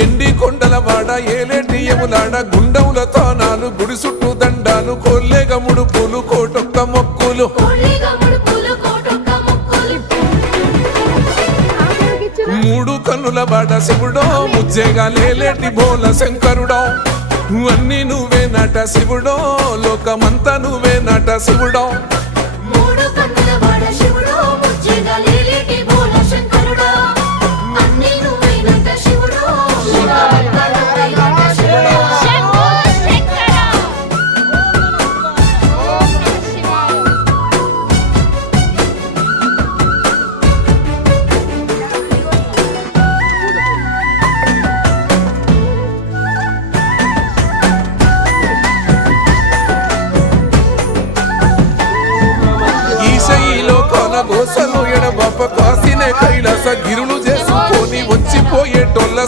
ఎండి కొండల వాడ ఏలేటి యములాడ గుండముల తానాలు గుడి చుట్టూ దండాలు కొల్లేగ ముడుపులు కోటొక్క మొక్కులు మూడు కన్నుల వాడ శివుడో ముజ్జేగా లేలేటి బోల శంకరుడో అన్ని నువ్వే నట శివుడో లోకమంతా నువ్వే నట శివుడో గోసలు ఎడబాప కాసినే కైలాస గిరులు చేసుకొని వచ్చిపోయేటోళ్ళ